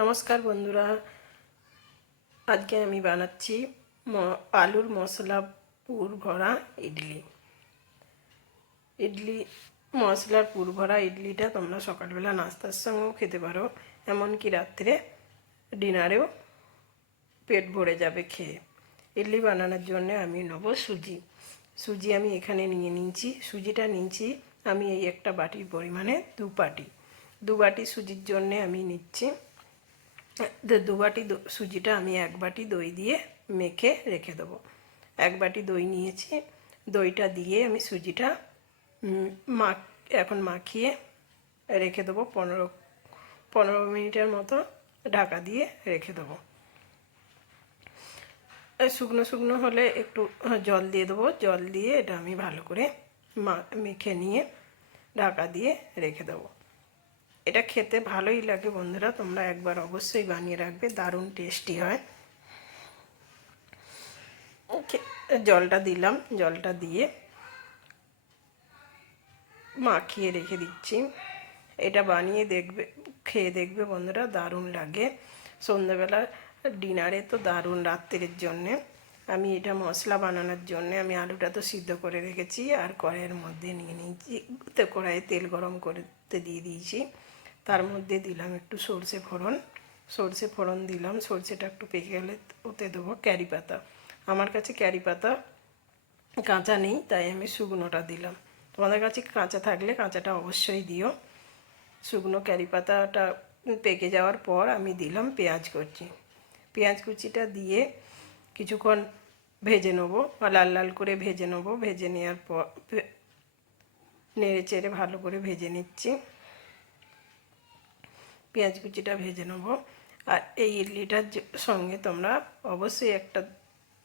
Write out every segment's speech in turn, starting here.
নমস্কার বন্ধুরা, আজকে আমি বানাচ্ছি আলুর মশলা পুর ভরা ইডলি। ইডলি মশলার পুর ভরা ইডলিটা তোমরা সকালবেলা নাস্তার সঙ্গেও খেতে পারো, এমনকি রাত্রে ডিনারেও পেট ভরে যাবে খেয়ে। ইডলি বানানোর জন্য আমি নেব সুজি আমি এখানে নিয়ে নিয়েছি। সুজিটা নিয়েছি আমি এই একটা বাটির পরিমাণে দু বাটি সুজির জন্য আমি নিচ্ছি। দু বাটি সুজিটা আমি এক বাটি দই দিয়ে মেখে রেখে দেবো। এক বাটি দই নিয়েছি, দইটা দিয়ে আমি সুজিটা এখন মাখিয়ে রেখে দেবো। 15 মিনিটের মতো ঢাকা দিয়ে রেখে দেবো। শুকনো শুকনো হলে একটু জল দিয়ে দেবো। জল দিয়ে এটা আমি ভালো করে মেখে নিয়ে ঢাকা দিয়ে রেখে দেবো। এটা খেতে ভালোই লাগে বন্ধুরা, তোমরা একবার অবশ্যই বানিয়ে রাখবে, দারুণ টেস্টি হয়। জলটা দিলাম, জলটা দিয়ে মাখিয়ে রেখে দিচ্ছি। এটা বানিয়ে দেখবে, খেয়ে দেখবে বন্ধুরা, দারুণ লাগে। সন্ধ্যাবেলা ডিনারে তো দারুণ, রাত্রের জন্যে আমি এটা মশলা বানানোর জন্য আমি আলুটা তো সিদ্ধ করে রেখেছি আর কড়াইয়ের মধ্যে নিয়ে নিয়েছি। তো কড়াইয়ে তেল গরম করতে দিয়ে দিয়েছি, তার মধ্যে দিলাম একটু সর্ষে ফোড়ন দিলাম। সর্ষেটা একটু পেকে গেলে ওতে দেবো ক্যারি পাতা। আমার কাছে ক্যারি পাতা কাঁচা নেই, তাই আমি শুকনোটা দিলাম। তোমাদের কাছে কাঁচা থাকলে কাঁচাটা অবশ্যই দিও। শুকনো ক্যারি পাতাটা পেকে যাওয়ার পর আমি দিলাম পেঁয়াজ কুচিটা দিয়ে কিছুক্ষণ ভেজে নেবো, লাল লাল করে ভেজে নেবো। ভেজে নেওয়ার পর নেড়ে চেড়ে ভালো করে ভেজে নিচ্ছি। পেঁয়াজ কুচিটা ভেজে নেবো। আর এই ইডলিটার সঙ্গে তোমরা অবশ্যই একটা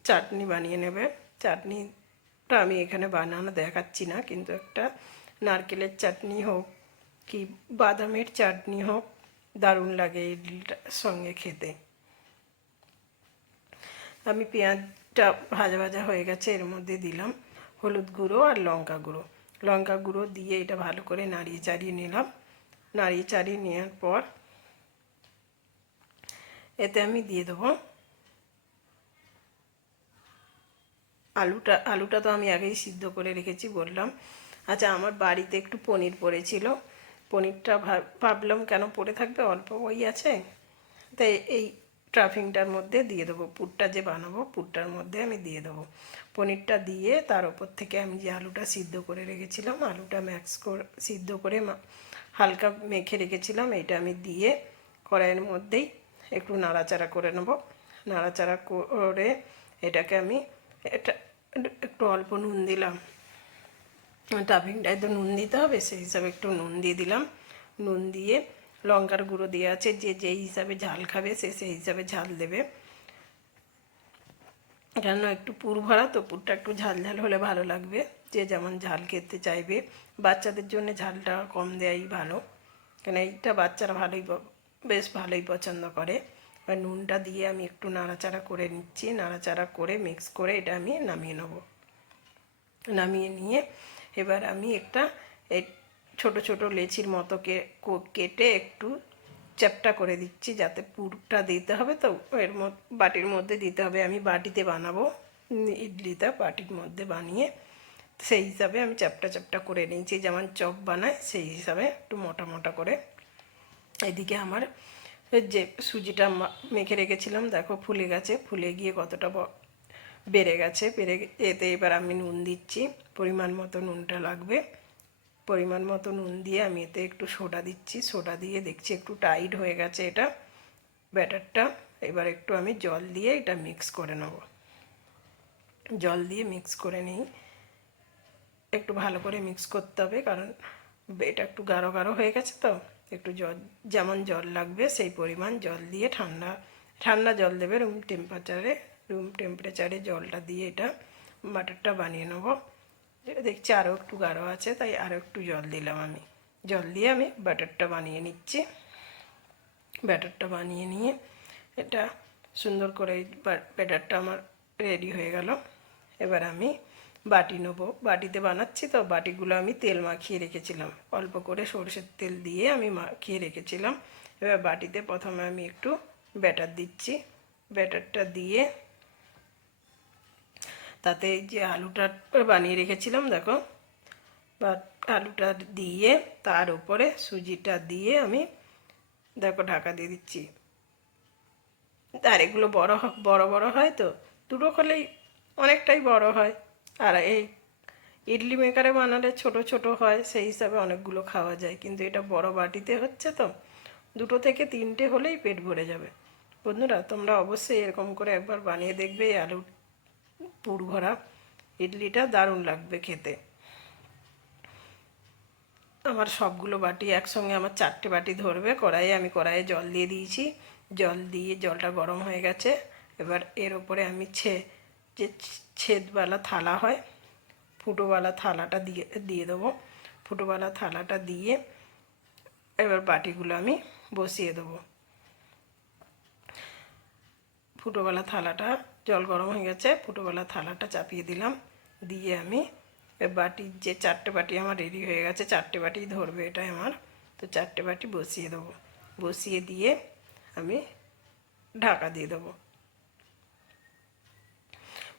চাটনি বানিয়ে নেবে। চাটনিটা আমি এখানে বানানো দেখাচ্ছি না, কিন্তু একটা নারকেলের চাটনি হোক কি বাদামের চাটনি হোক, দারুণ লাগে ইডলিটার সঙ্গে খেতে। আমি পেঁয়াজটা ভাজা ভাজা হয়ে গেছে, এর মধ্যে দিলাম হলুদ গুঁড়ো আর লঙ্কা গুঁড়ো দিয়ে এটা ভালো করে নাড়িয়ে চাড়িয়ে নিলাম। নাড়িয়ে চাড়িয়ে নেওয়ার পর এতে আমি দিয়ে দেবো আলুটা তো আমি আগেই সিদ্ধ করে রেখেছি বললাম। আচ্ছা, আমার বাড়িতে একটু পনির পড়েছিল, পনিরটা ভাবলাম কেন পড়ে থাকবে, অল্প ওই আছে, তাই এই ট্রাফিংটার মধ্যে দিয়ে দেবো। পুরটা যে বানাবো পুরটার মধ্যে আমি দিয়ে দেবো পনিরটা। দিয়ে তার ওপর থেকে আমি যে আলুটা সিদ্ধ করে রেখেছিলাম, আলুটা সিদ্ধ করে হালকা মেখে রেখেছিলাম, এটা আমি দিয়ে কড়াইয়ের মধ্যেই একটু নাড়াচাড়া করে নেব। নাড়াচাড়া করে এটাকে আমি একটু অল্প নুন দিলাম। টাফিংটায় তো নুন দিতে হবে, সেই হিসাবে একটু নুন দিয়ে দিলাম। নুন দিয়ে লঙ্কার গুঁড়ো দিয়ে আছে, যে যেই হিসাবে ঝাল খাবে সে সেই হিসাবে ঝাল দেবে। কেন একটু পুর ভরা তো, পুরটা একটু ঝাল ঝাল হলে ভালো লাগবে, যে যেমন ঝাল খেতে চাইবে। বাচ্চাদের জন্য ঝালটা কম দেওয়াই ভালো, কেন এইটা বাচ্চারা বেশ ভালোই পছন্দ করে। আর নুনটা দিয়ে আমি একটু নাড়াচাড়া করে নিচ্ছি। নাড়াচাড়া করে মিক্স করে এটা আমি নামিয়ে নেব। নামিয়ে নিয়ে এবার আমি একটা ছোট ছোট লেচির মতো কেটে একটু চ্যাপটা করে দিচ্ছি, যাতে পুরটা দিতে হবে তো এর বাটির মধ্যে দিতে হবে। আমি বাটিতে বানাবো ইডলিটা, বাটির মধ্যে বানিয়ে সেই হিসাবে আমি চ্যাপটা করে নিয়েছি, যেমন চপ বানায় সেই হিসাবে একটু মোটা মোটা করে। এদিকে আমার যে সুজিটা মেখে রেখেছিলাম দেখো ফুলে গেছে, ফুলে গিয়ে কতটা বেড়ে গেছে। এতে এবার আমি নুন দিচ্ছি, পরিমাণ মতো নুনটা লাগবে। পরিমাণ মতো নুন দিয়ে আমি এতে একটু সোডা দিচ্ছি। সোডা দিয়ে দেখছি একটু টাইট হয়ে গেছে এটা ব্যাটারটা। এবার একটু আমি জল দিয়ে এটা মিক্স করে নেব। জল দিয়ে মিক্স করে নিই, একটু ভালো করে মিক্স করতে হবে, কারণ এটা একটু গাঢ় গাঢ় হয়ে গেছে তো। একটু যেমন জল লাগবে সেই পরিমাণ জল দিয়ে ঠান্ডা জল দেবে রুম টেম্পারেচারে জলটা দিয়ে এটা বাটারটা বানিয়ে নেব। দেখছি আরও একটু গাঢ় আছে, তাই আরও একটু জল দিলাম। আমি জল দিয়ে আমি ব্যাটারটা বানিয়ে নিচ্ছি। ব্যাটারটা বানিয়ে নিয়ে এটা সুন্দর করে ব্যাটারটা আমার রেডি হয়ে গেল। এবার আমি বাটি নেব। বাটিতে বানাচ্ছি তো, বাটিগুলো আমি তেল মাখিয়ে রেখেছিলাম, অল্প করে সরষের তেল দিয়ে আমি মাখিয়ে রেখেছিলাম। এবার বাটিতে প্রথমে আমি একটু ব্যাটার দিচ্ছি। ব্যাটারটা দিয়ে তাতে যে আলুটা বানিয়ে রেখেছিলাম দেখো, বা আলুটা দিয়ে তার উপরে সুজিটা দিয়ে আমি দেখো ঢাকা দিয়ে দিচ্ছি। আর এগুলো বড় বড় বড় হয়, তো দুটো হলেই অনেকটাই বড় হয়। আর এই ইডলি মেকারে বানালে ছোট ছোট হয়, সেই হিসাবে অনেকগুলো খাওয়া যায়, কিন্তু এটা বড় বাটিতে হচ্ছে তো 2 থেকে 3টে হলেই পেট ভরে যাবে। বন্ধুরা তোমরা অবশ্যই এরকম করে একবার বানিয়ে দেখবে, এই আলুর পুর ভরা ইডলিটা দারুণ লাগবে খেতে। আমার সবগুলো বাটি একসঙ্গে আমার 4টে বাটি ধরবে। আমি কড়াইয়ে জল দিয়ে দিয়েছি, জল দিয়ে জলটা গরম হয়ে গেছে। এবার এর ওপরে আমি যে ছেদওয়ালা থালা হয়, ফুটোওয়ালা থালাটা দিয়ে দেবো। ফুটোওয়ালা থালাটা দিয়ে এবার বাটিগুলো আমি বসিয়ে দেবো। ফুটোওয়ালা থালাটা জল গরম হয়ে গেছে, ফুটোওয়ালা থালাটা চাপিয়ে দিলাম, দিয়ে আমি বাটির যে 4টে বাটি আমার রেডি হয়ে গেছে, 4টে বাটি ধরবে এটা আমার, তো 4টে বাটি বসিয়ে দেবো। বসিয়ে দিয়ে আমি ঢাকা দিয়ে দেবো।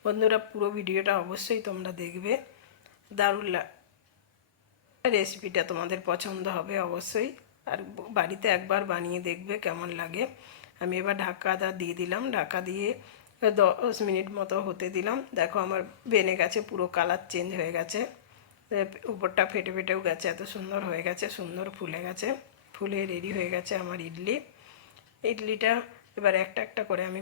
বন্ধুরা পুরো ভিডিওটা অবশ্যই তোমরা দেখবে, দারুণ রেসিপিটা তোমাদের পছন্দ হবে অবশ্যই, আর বাড়িতে একবার বানিয়ে দেখবে কেমন লাগে। আমি এবার ঢাকাটা দিয়ে দিলাম, ঢাকা দিয়ে 10 মিনিট মতো হতে দিলাম। দেখো আমার বেনে গেছে, পুরো কালার চেঞ্জ হয়ে গেছে, উপরটা ফেটে ফেটেও গেছে, এত সুন্দর হয়ে গেছে, সুন্দর ফুলে গেছে, ফুলে রেডি হয়ে গেছে আমার ইডলিটা। এবার একটা একটা করে আমি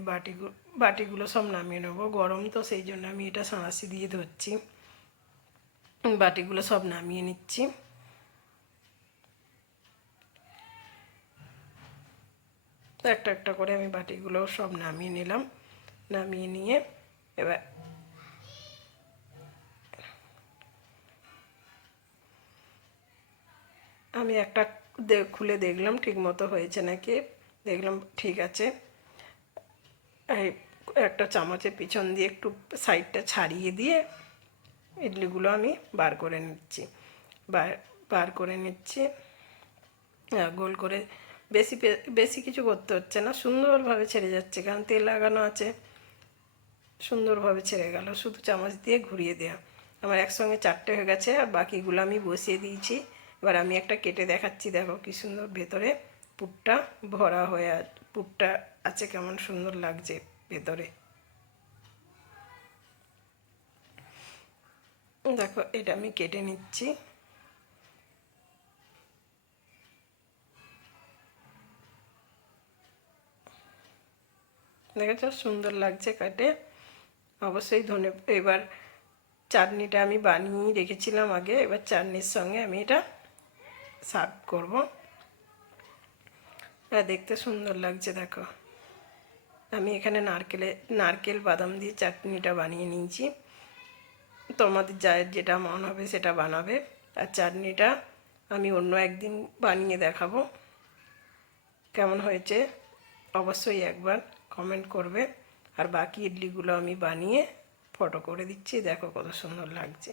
বাটিগুলো সব নামিয়ে নেবো। গরম তো সেই জন্য আমি এটা সাঁড়াশি দিয়ে ধরছি। বাটিগুলো সব নামিয়ে নিচ্ছি। একটা একটা করে আমি বাটিগুলো সব নামিয়ে নিলাম। নামিয়ে নিয়ে এবার আমি একটা খুলে দেখলাম ঠিক মতো হয়েছে নাকি, দেখলাম ঠিক আছে। এই একটা চামচের পিছন দিয়ে একটু সাইডটা ছাড়িয়ে দিয়ে ইডলিগুলো আমি বার করে নিচ্ছি। বার করে নিচ্ছি গোল করে। বেশি কিছু করতে হচ্ছে না, সুন্দরভাবে ছেড়ে যাচ্ছে, কারণ তেল লাগানো আছে, সুন্দরভাবে ছেড়ে গেল, শুধু চামচ দিয়ে ঘুরিয়ে দেওয়া। আমার একসঙ্গে 4টে হয়ে গেছে, আর বাকিগুলো আমি বসিয়ে দিয়েছি। এবার আমি একটা কেটে দেখাচ্ছি, দেখো কি সুন্দর ভেতরে পুরটা ভরা হয়ে পুরটা আছে, কেমন সুন্দর লাগছে ভেতরে। দেখো এটা আমি কেটে নিচ্ছি। দেখেছ সুন্দর লাগছে কাটে। অবশ্যই এবার চাটনিটা আমি বানিয়ে রেখেছিলাম আগে, এবার চাটনির সঙ্গে আমি এটা সার্ভ করব। দেখতে সুন্দর লাগছে দেখো। আমি এখানে নারকেল বাদাম দিয়ে চাটনিটা বানিয়ে নিয়েছি। তোমাদের যার যেটা মন হবে সেটা বানাবে। আর চাটনিটা আমি অন্য একদিন বানিয়ে দেখাবো কেমন হয়েছে, অবশ্যই একবার কমেন্ট করবে। আর বাকি ইডলিগুলো আমি বানিয়ে ফটো করে দিচ্ছি, দেখো কত সুন্দর লাগছে।